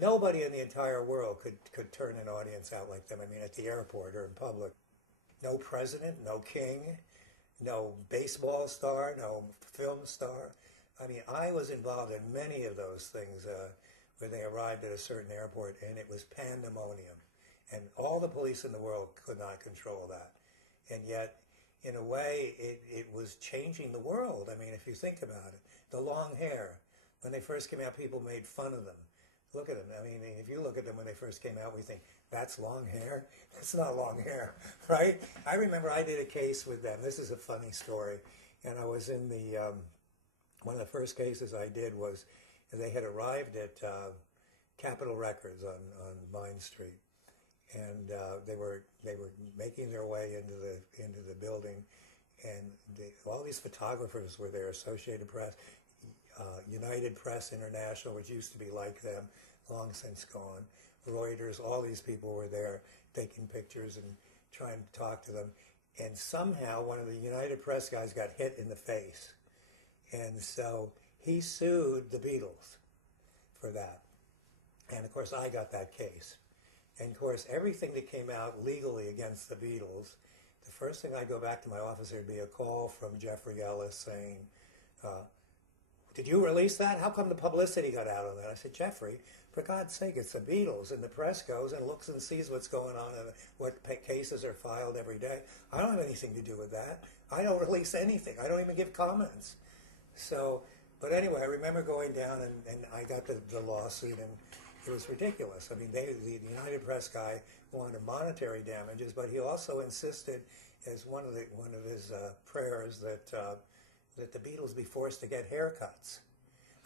nobody in the entire world could turn an audience out like them. I mean, at the airport or in public. No president, no king, no baseball star, no film star. I mean, I was involved in many of those things where they arrived at a certain airport and it was pandemonium. And all the police in the world could not control that. And yet, in a way, it was changing the world. I mean, if you think about it. The long hair. When they first came out, people made fun of them. Look at them. I mean, if you look at them when they first came out, we think, that's long hair? That's not long hair, right? I remember I did a case with them. This is a funny story. And I was in the, one of the first cases I did was they had arrived at Capitol Records on Vine Street. And they were making their way into the building. And all these photographers were there, Associated Press, United Press International, which used to be like them, long since gone. Reuters, all these people were there taking pictures and trying to talk to them. And somehow one of the United Press guys got hit in the face. And so he sued the Beatles for that. And of course I got that case. And of course everything that came out legally against the Beatles, the first thing I go back to my office, there'd be a call from Jeffrey Ellis saying, did you release that? How come the publicity got out on that? I said, Jeffrey, for God's sake, it's the Beatles, and the press goes and looks and sees what's going on and what cases are filed every day. I don't have anything to do with that. I don't release anything. I don't even give comments. So, but anyway, I remember going down and I got the lawsuit, and it was ridiculous. I mean, the United Press guy wanted monetary damages, but he also insisted, as one of his prayers, that the Beatles be forced to get haircuts.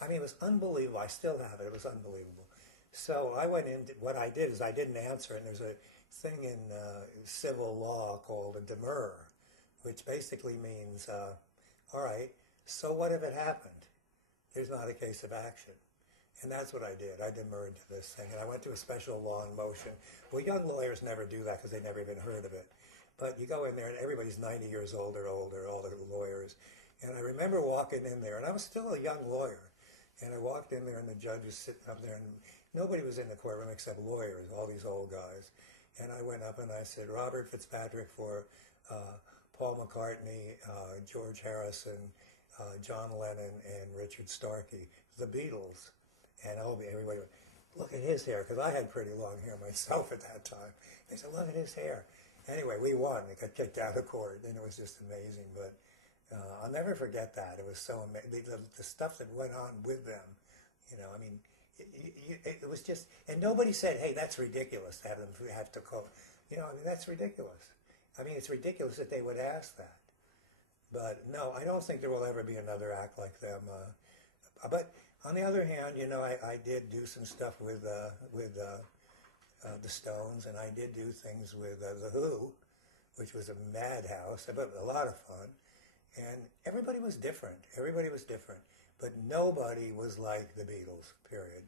I mean, it was unbelievable. I still have it. It was unbelievable. So I went in. What I did is I didn't answer, and there's a thing in civil law called a demur, which basically means, all right, so what if it happened? There's not a case of action. And that's what I did. I demurred to this thing, and I went to a special law in motion. Well, young lawyers never do that because they never even heard of it. But you go in there, and everybody's 90 years old or older, all the lawyers. And I remember walking in there, and I was still a young lawyer. And I walked in there, and the judge was sitting up there, and nobody was in the courtroom except lawyers, all these old guys. And I went up and I said, Robert Fitzpatrick for Paul McCartney, George Harrison, John Lennon, and Richard Starkey, the Beatles. And everybody went, look at his hair, because I had pretty long hair myself at that time. They said, look at his hair. Anyway, we won. It got kicked out of court, and it was just amazing. But I'll never forget that. It was so amazing. The stuff that went on with them, you know, I mean, it was just, and nobody said, hey, that's ridiculous to have to call, you know, I mean, that's ridiculous. I mean, it's ridiculous that they would ask that. But no, I don't think there will ever be another act like them. But on the other hand, you know, I did do some stuff with the Stones, and I did do things with The Who, which was a madhouse, but a lot of fun. And everybody was different. Everybody was different. But nobody was like the Beatles, period.